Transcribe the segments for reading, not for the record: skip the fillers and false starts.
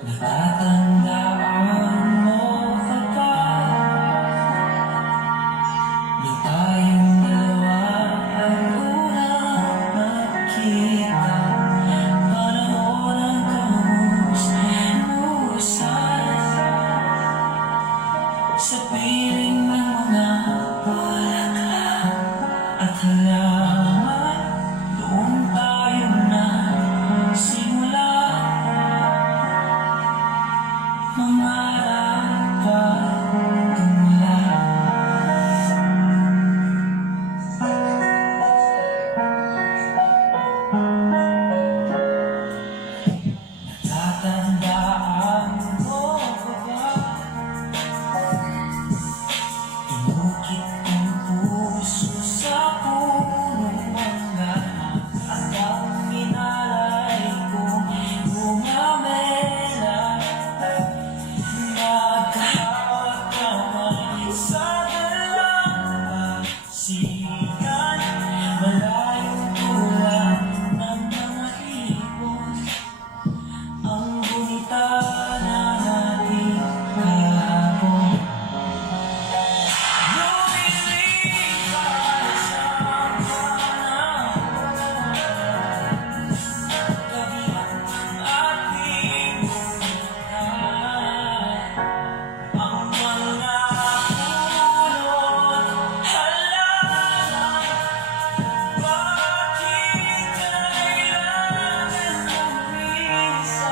Natatandaan mo ka ba nung tayong dalawa ang unang nagkita? Panahon ng kamusta-mustahan sa piling ng mga bulaklak at halaman. Doon tayo nagsimula mangarap pagmula. Natatandaan mo ba inukit ang puso sa punong mangga at ang inalay kong bumamela? Nagkahawak kamay sa dalampasigan, malayong tulad ng mga ibon, ang gunita na nating kahapon. Lumilipas ang panahon, kabilang ang ating buhay. Ang mga puno't halaman, bakit kailangan lumisan?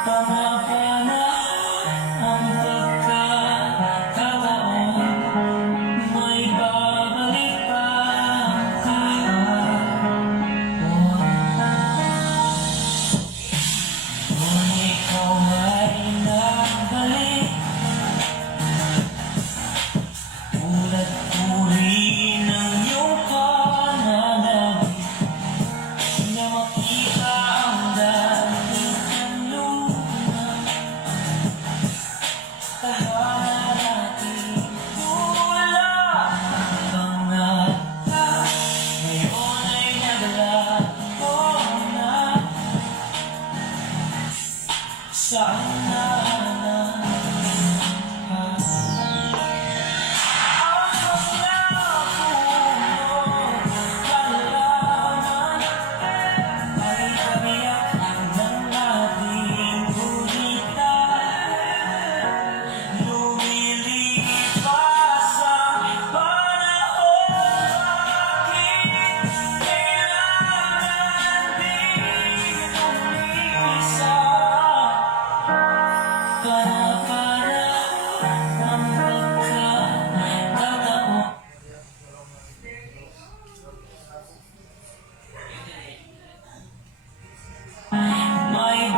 Mga panahon ang pagkakataon, may babalik pa ang kahapon. Kung ikaw ay nagbalik, tulad uri ng iyong pananabik, na makita ang dating kanluran, tahanan natin tulad ng pangarap. Ngayon ay naglaho na, saan na may